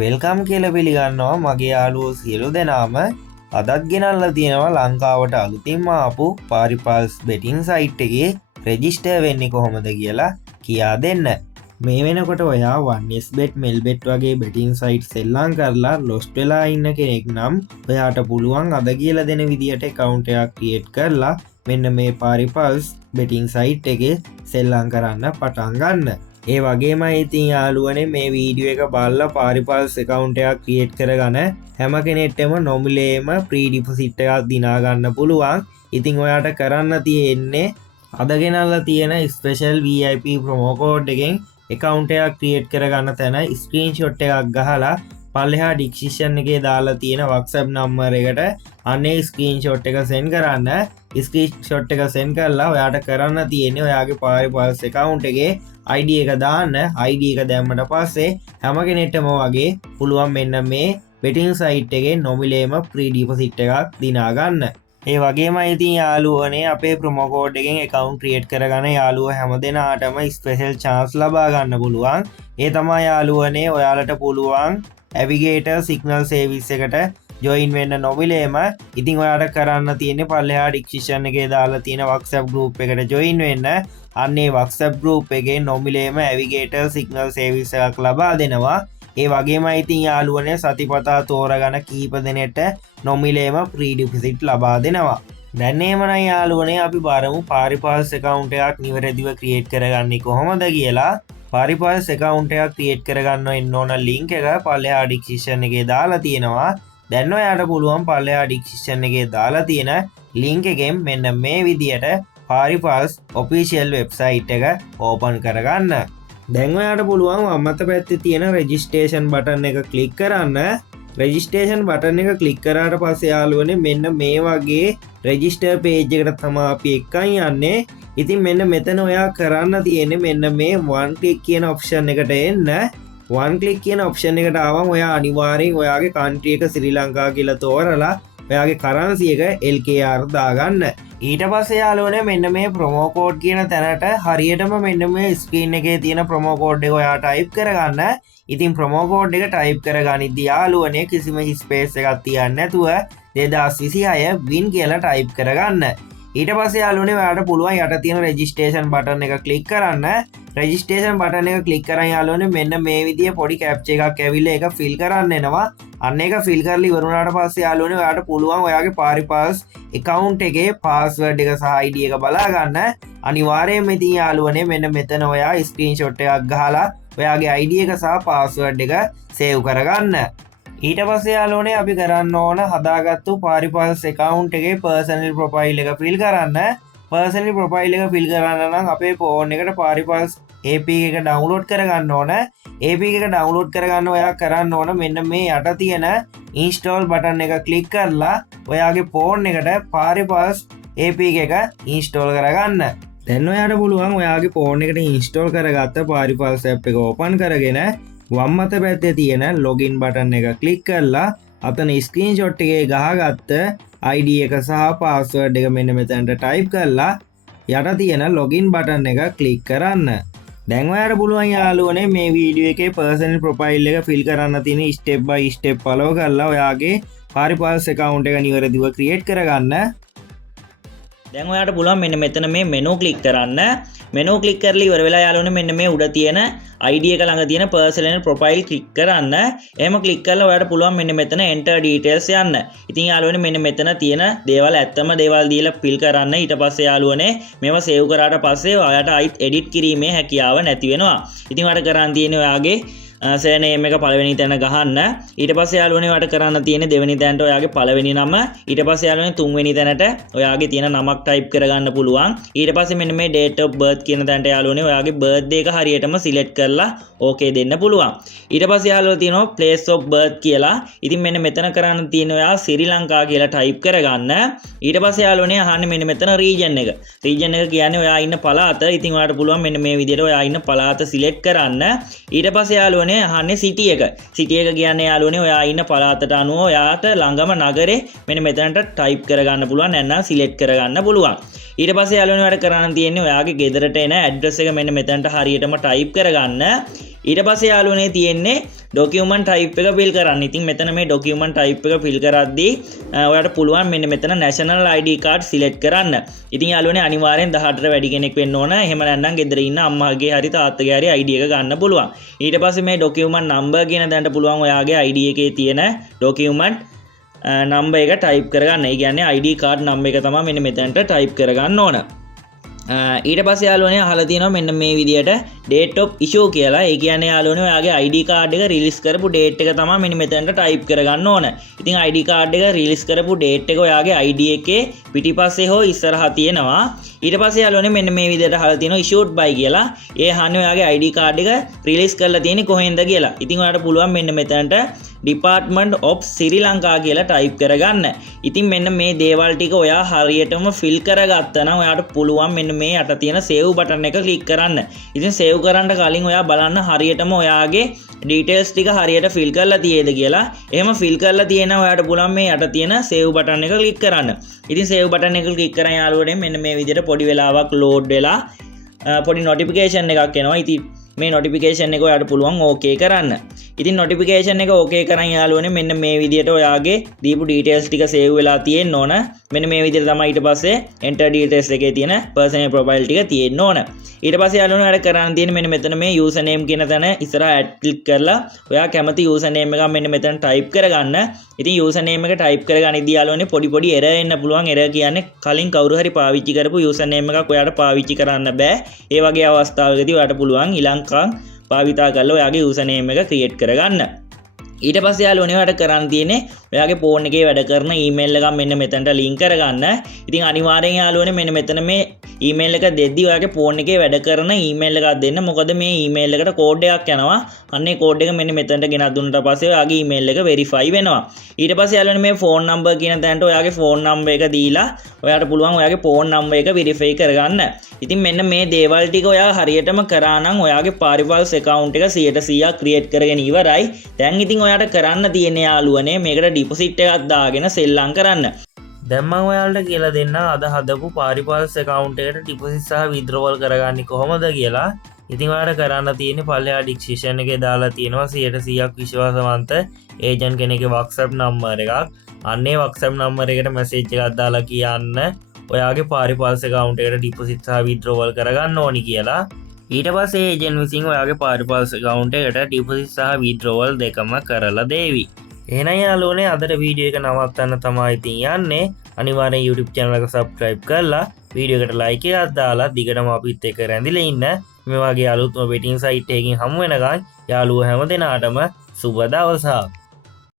Welcome කියලා පිළිගන්නවා මගේ යාළුවෝ සියලු දෙනාම. අදත් ගෙනල්ලා තියෙනවා ලංකාවට අලුතින්ම ආපු පාරිපල්ස් බෙටින් සයිට් එකේ රෙජිස්ටර් වෙන්නේ කොහොමද කියලා කියා දෙන්න. මේ වෙනකොට ඔයා 1xbet melbet වගේ බෙටින් සයිට් සෙල්ලම් කරලා ලොස්ට් වෙලා ඉන්න කෙනෙක් නම් ඔයාට පුළුවන් අද කියලා දෙන විදියට account එකක් create කරලා මෙන්න මේ පාරිපල්ස් බෙටින් සයිට් එකේ සෙල්ලම් කරන්න පටන් ගන්න. ඒ වගේම ඉතින් යාළුවනේ මේ වීඩියෝ එක බලලා පාරිපල්ස් account එකක් create කරගන්න හැම කෙනෙක්ටම නොමිලේම free deposit එකක් දිනා ගන්න පුළුවන්. ඉතින් ඔයාට කරන්න තියෙන්නේ අද ගෙනල්ලා තියෙන special VIP promo code එකෙන් account එකක් create කරගන්න තැන screenshot එකක් ගහලා පල්ලෙහා description එකේ දාලා තියෙන WhatsApp number එකට අනේ screenshot එක send කරන්න. screenshot එක send කරලා ඔයාට කරන්න තියෙන්නේ ඔයාගේ පාරිපල්ස් account එකේ ID එක දාන්න. ID එක දැම්මට පස්සේ හැම කෙනෙක්ටම වගේ පුළුවන් මෙන්න මේ betting site එකේ නොමිලේම free deposit එකක් දිනා ගන්න. ඒ වගේම ඉතින් යාළුවනේ අපේ promo code එකෙන් account create කරගන්න යාළුවෝ හැමදෙනාටම special chance ලබා ගන්න පුළුවන්. ඒ තමයි යාළුවනේ ඔයාලට පුළුවන් Navigator signal service එකට join වෙන්න නොමිලේම. ඉතින් ඔයාට කරන්න තියෙන්නේ පල්ලෙහා description එකේ දාලා තියෙන WhatsApp group එකට join වෙන්න. අන්නේ WhatsApp group එකේ නොමිලේම Navigator signal service එකක් ලබා දෙනවා. ඒ වගේම ඉතින් යාළුවනේ සතිපතා තෝරගන්න කීප දෙනෙට නොමිලේම free deposit ලබා දෙනවා. දැන් එහෙමනම් යාළුවනේ අපි බලමු පාරිපල්ස් account එකක් නිවැරදිව create කරගන්නේ කොහොමද කියලා. පාරිපල්ස් account එකක් create කරගන්න එන්න ඕන link එක පල්ලෙහා description එකේ දාලා තියෙනවා. දැන් ඔයාට පුළුවන් පල්ලෙහා description එකේ දාලා තියෙන link එකෙන් මෙන්න මේ විදියට පාරිපල්ස් official website එක open කරගන්න. දැන් ඔයාට පුළුවන් වම් අත පැත්තේ තියෙන registration button එක click කරන්න. registration button එක click කරාට පස්සේ යාළුවනේ මෙන්න මේ වගේ register page එකට තමයි අපි එක්කන් යන්නේ. ඉතින් මෙන්න මෙතන ඔයා කරන්න තියෙන්නේ මෙන්න මේ one click කියන option එකට එන්න. one click කියන option එකට ආවම ඔයා අනිවාර්යෙන් ඔයාගේ country එක ශ්‍රී ලංකා කියලා තෝරලා ඔයාගේ currency එක LKR දාගන්න. ඊට පස්සේ යාළුවනේ මෙන්න මේ promo code කියන තැනට හරියටම මෙන්න මේ screen එකේ තියෙන promo code එක ඔයා type කරගන්න. ඉතින් promo code එක type කරගනිද්දී යාළුවනේ කිසිම space එකක් තියන්නේ නැතුව 2026 win කියලා type කරගන්න. ඊට පස්සේ යාළුවනේ ඔයාට පුළුවන් යට තියෙන registration button එක click කරන්න. registration button එක click කරන් යාළුවනේ මෙන්න මේ විදිය පොඩි captcha එකක් ඇවිල්ලා ඒක fill කරන්න එනවා. අන්න ඒක fill කරලා ඉවර වුණාට පස්සේ යාළුවනේ ඔයාට පුළුවන් ඔයාගේ පාරිපල්ස් account එකේ password එක සහ ID එක බලා ගන්න. අනිවාර්යයෙන්ම ඉතින් යාළුවනේ මෙන්න මෙතන ඔයා screenshot එකක් ගහලා ඔයාගේ ID එක සහ password එක save කරගන්න. ඊට පස්සේ යාළුවනේ අපි කරන්න ඕන හදාගත්තු පාරිපල්ස් account එකේ personal profile එක fill කරන්න. personal profile එක fill කරන්න නම් අපේ phone එකට පාරිපල්ස් APK එක download කරගන්න ඕන. APK එක download කරගන්න ඔයා කරන්න ඕන මෙන්න මේ යට තියෙන install button එක click කරලා ඔයාගේ phone එකට පාරිපල්ස් APK එක install කරගන්න. දැන් ඔයාට පුළුවන් ඔයාගේ phone එකට install කරගත්ත පාරිපල්ස් app එක open කරගෙන වම් අත පැත්තේ තියෙන login button එක click කරලා අතන screenshot එකේ ගහගත්ත ID එක සහ password එක මෙන්න මෙතනට type කරලා යට තියෙන login button එක click කරන්න. දැන් ඔයාට පුළුවන් යාළුවනේ මේ වීඩියෝ එකේ personal profile එක fill කරන්න තියෙන step by step follow කරලා ඔයාගේ පාරිපල්ස් account එක නිවැරදිව create කරගන්න. දැන් ඔයාට පුළුවන් මෙන්න මෙතන මේ menu click කරන්න. menu click කරලා ඉවර වෙලා යාළුවනේ මෙන්න මේ උඩ තියෙන ID එක ළඟ තියෙන personal profile click කරන්න. එහෙම click කරලා ඔයාට පුළුවන් මෙන්න මෙතන enter details යන්න. ඉතින් යාළුවනේ මෙන්න මෙතන තියෙන දේවල් ඇත්තම දේවල් දීලා fill කරන්න. ඊට පස්සේ යාළුවනේ මේවා save කරාට පස්සේ ඔයාට අයිත් edit කිරීමේ හැකියාව නැති වෙනවා. ඉතින් ඔයාට කරන්න තියෙන්නේ ඔයාගේ surname එක පළවෙනි තැන ගහන්න. ඊට පස්සේ යාළුවනේ ඔයාට කරන්න තියෙන්නේ දෙවෙනි තැනට ඔයාගේ පළවෙනි නම. ඊට පස්සේ යාළුවනේ තුන්වෙනි තැනට ඔයාගේ තියෙන නමක් type කරගන්න පුළුවන්. ඊට පස්සේ මෙන්න මේ date of birth කියන තැනට යාළුවනේ ඔයාගේ birthday එක හරියටම select කරලා okay දෙන්න පුළුවන්. ඊට පස්සේ යාළුවෝ තියෙනවා place of birth කියලා. ඉතින් මෙන්න මෙතන කරන්න තියෙන්නේ ඔයා ශ්‍රී ලංකා කියලා type කරගන්න. ඊට පස්සේ යාළුවනේ අහන්නේ මෙන්න මෙතන region එක. region එක කියන්නේ ඔයා ඉන්න පළාත. ඉතින් ඔයාට පුළුවන් මෙන්න මේ විදිහට ඔයා ඉන්න පළාත select කරන්න. ඊට පස්සේ යාළුවනේ අහන්නේ city එක. city එක කියන්නේ යාළුවනේ ඔයා ඉන්න පළාතට අනුව ඔයාට ළඟම නගරේ මෙන්න මෙතනට type කරගන්න පුළුවන් නැත්නම් select කරගන්න පුළුවන්. ඊට පස්සේ යාළුවනේ ඔයාලට කරන්න තියෙන්නේ ඔයාගේ ගෙදරට එන ඇඩ්‍රස් එක මෙන්න මෙතනට හරියටම ටයිප් කරගන්න. ඊට පස්සේ යාළුවනේ තියෙන්නේ ඩොකියුමන්ට් ටයිප් එක ෆිල් කරන්න. ඉතින් මෙතන මේ ඩොකියුමන්ට් ටයිප් එක ෆිල් කරද්දී ඔයාලට පුළුවන් මෙන්න මෙතන national ID card select කරන්න. ඉතින් යාළුවනේ අනිවාර්යෙන් 18ට වැඩි කෙනෙක් වෙන්න ඕන. එහෙම නැත්නම් ගෙදර ඉන්න අම්මාගේ හරි තාත්තගේ හරි ID එක ගන්න පුළුවන්. ඊට පස්සේ මේ ඩොකියුමන්ට් නම්බර් කියන තැනට පුළුවන් ඔයාගේ ID එකේ තියෙන ඩොකියුමන්ට් නම්බර් එක ටයිප් කරගන්න. ඒ කියන්නේ ID card නම්බර් එක තමයි මෙන්න මෙතනට ටයිප් කරගන්න ඕන. ඊට පස්සේ යාළුවනේ අහලා තියෙනවා මෙන්න මේ විදියට date of issue කියලා. ඒ කියන්නේ යාළුවනේ ඔයාගේ ID card එක රිලීස් කරපු date එක තමයි මෙන්න මෙතනට ටයිප් කරගන්න ඕන. ඉතින් ID card එක රිලීස් කරපු date එක ඔයාගේ ID එකේ පිටිපස්සේ හෝ ඉස්සරහා තියෙනවා. ඊට පස්සේ යාළුවනේ මෙන්න මේ විදියට අහලා තියෙනවා issued by කියලා. ඒ අහන්නේ ඔයාගේ ID card එක රිලීස් කරලා තියෙන්නේ කොහෙන්ද කියලා. ඉතින් ඔයාලට පුළුවන් මෙන්න මෙතනට Department of Sri Lanka කියලා ටයිප් කරගන්න. ඉතින් මෙන්න මේ දේවල් ටික ඔයා හරියටම ෆිල් කරගත්තා නම් ඔයාට පුළුවන් මෙන්න මේ යට තියෙන save button එක ක්ලික් කරන්න. ඉතින් save කරන්න කලින් ඔයා බලන්න හරියටම ඔයාගේ details ටික හරියට ෆිල් කරලා තියෙද කියලා. එහෙම ෆිල් කරලා තියෙනවා ඔයාට පුළුවන් මේ යට තියෙන save button එක ක්ලික් කරන්න. ඉතින් save button එක ක්ලික් කරන් යාළුවනේ මෙන්න මේ විදිහට පොඩි වෙලාවක් load වෙලා පොඩි notification එකක් එනවා. ඉතින් මේ notification එක ඔයාට පුළුවන් okay කරන්න. ඉතින් notification එක okay කරන් යාළුවනේ මෙන්න මේ විදිහට ඔයාගේ දීපු details ටික save වෙලා තියෙන්න ඕන. මෙන්න මේ විදිහට තමයි ඊට පස්සේ enter details එකේ තියෙන personal profile ටික තියෙන්න ඕන. ඊට පස්සේ යාළුවනේ ඔයාලට කරන්න තියෙන්නේ මෙන්න මෙතන මේ user name කියන තැන ඉස්සරහා add click කරලා ඔයා කැමති user name එකක් මෙන්න මෙතන type කරගන්න. ඉතින් user name එක type කරගනිද්දී යාළුවනේ පොඩි error එන්න පුළුවන්. error කියන්නේ කලින් කවුරු හරි පාවිච්චි කරපු user name එකක් ඔයාට පාවිච්චි කරන්න බෑ. ඒ වගේ අවස්ථාවකදී ඔයාට පුළුවන් ඊළඟකම් පාවිතා කරලා ඔයාගේ user name එක create කරගන්න. ඊට පස්සේ යාළුවනේ ඔයාලට කරන්න තියෙන්නේ ඔයාගේ ෆෝන් එකේ වැඩ කරන email එකක් මෙන්න මෙතනට link කරගන්න. ඉතින් අනිවාර්යෙන් යාළුවනේ මෙන්න මෙතන මේ email එක දෙද්දි ඔයාගේ ෆෝන් එකේ වැඩ කරන email එකක් දෙන්න. මොකද මේ email එකට code එකක් යනවා. අන්න ඒ code එක මෙන්න මෙතනට ගෙනත් දුන්නාට පස්සේ ඔයාගේ email එක verify වෙනවා. ඊට පස්සේ යාළුවනේ මේ phone number කියන තැනට ඔයාගේ phone number එක දීලා ඔයාට පුළුවන් ඔයාගේ phone number එක verify කරගන්න. ඉතින් මෙන්න මේ දේවල් ටික ඔයා හරියටම කරා නම් ඔයාගේ පාරිපල්ස් account එක 100% create කරගෙන ඉවරයි. දැන් ඉතින් ඔයාට කරන්න තියෙන යාළුවනේ මේකට ඩිපොසිට් එකක් දාගෙන සෙල්ලම් කරන්න. දැන් මම ඔයාලට කියලා දෙන්න අද හදපු පාරිපල්ස් account එකට deposit සහ withdrawal කරගන්නේ කොහොමද කියලා. ඉතින් ඔයාලට කරන්න තියෙන්නේ පල්ලෙහා description එකේ දාලා තියෙනවා 100% විශ්වාසවන්ත ඒජන්ට් කෙනෙක්ගේ WhatsApp number එකක්. අන්නේ WhatsApp number එකට message එකක් දාලා කියන්න ඔයාගේ පාරිපල්ස් account එකට deposit සහ withdrawal කරගන්න ඕනි කියලා. ඊට පස්සේ ඒජන්ට් විසින් ඔයාගේ පාරිපල්ස් account එකට deposit සහ withdrawal දෙකම කරලා දෙවි. එහෙනම් යාළුවනේ අදට වීඩියෝ එක නවත්තන්න තමයි ඉතින් යන්නේ. අනිවාර්යෙන් YouTube channel එක subscribe කරලා වීඩියෝ එකට like එකක් දාලා දිගටම අපිත් එක්ක රැඳිලා ඉන්න. මේ වගේ අලුත්ම betting site එකකින් හමු වෙනකන් යාළුවෝ හැම දෙනාටම සුබ දවසක්.